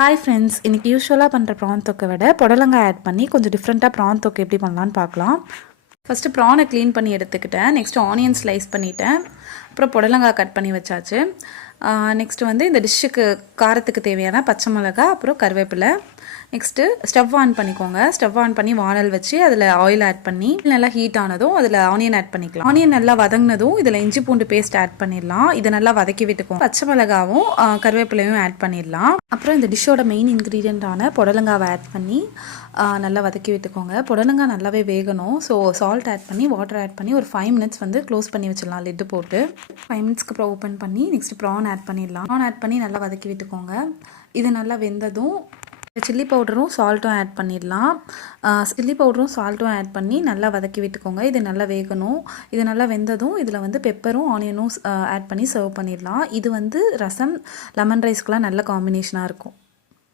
Hi friends, இன்றைக்கி யூஸ்வலாக பண்ணுற ப்ரான் தொக்கை விட புடலங்காய் ஆட் பண்ணி கொஞ்சம் டிஃப்ரெண்ட்டாக ப்ரான் தொக்கை எப்படி பண்ணலான்னு பார்க்கலாம். ஃபஸ்ட்டு ப்ரானை க்ளீன் பண்ணி எடுத்துக்கிட்டேன். நெக்ஸ்ட்டு ஆனியன் ஸ்லைஸ் பண்ணிவிட்டேன். அப்புறம் புடலங்காய் கட் பண்ணி வச்சாச்சு. நெக்ஸ்ட்டு வந்து இந்த டிஷ்ஷுக்கு காரத்துக்கு தேவையான பச்சை மிளகா, அப்புறம் கருவேப்பிலை. நெக்ஸ்ட்டு ஸ்டவ் ஆன் பண்ணிக்கோங்க. ஸ்டவ் ஆன் பண்ணி வானல் வச்சு அதில் ஆயில் ஆட் பண்ணி நல்லா ஹீட் ஆனதும் அதில் ஆனியன் ஆட் பண்ணிக்கலாம். ஆனியன் நல்லா வதங்கினதும் இதில் இஞ்சி பூண்டு பேஸ்ட் ஆட் பண்ணிடலாம். இதை நல்லா வதக்கி விட்டுக்கோங்க. பச்சை மிளகாவும் கருவேப்பிலையும் ஆட் பண்ணிடலாம். அப்புறம் இந்த டிஷ்ஷோட மெயின் இன்க்ரீடியண்ட்டான புடலங்காவை ஆட் பண்ணி நல்லா வதக்கி விட்டுக்கோங்க. புடலங்காய் நல்லாவே வேகணும். ஸோ சால்ட் ஆட் பண்ணி வாட்டர் ஆட் பண்ணி ஒரு 5 மினிட்ஸ் வந்து க்ளோஸ் பண்ணி வச்சிடலாம் லிட்டு போட்டு. 5 மினிட்ஸ்க்கு அப்புறம் ஓப்பன் பண்ணி நெக்ஸ்ட் ப்ரான் ஆட் பண்ணிடலாம். ப்ரான் ஆட் பண்ணி நல்லா வதக்கி விட்டுக்கோங்க. இது நல்லா வெந்ததும் சில்லி பவுடரும் சால்ட்டும் ஆட் பண்ணிடலாம். சில்லி பவுடரும் சால்ட்டும் ஆட் பண்ணி நல்லா வதக்கி விட்டுக்கோங்க. இது நல்லா வேகணும். இது நல்லா வெந்ததும் இதில் வந்து பெப்பரும் ஆனியனும் ஆட் பண்ணி சர்வ் பண்ணிடலாம். இது வந்து ரசம், லெமன் ரைஸ்க்கெலாம் நல்ல காம்பினேஷனாக இருக்கும்.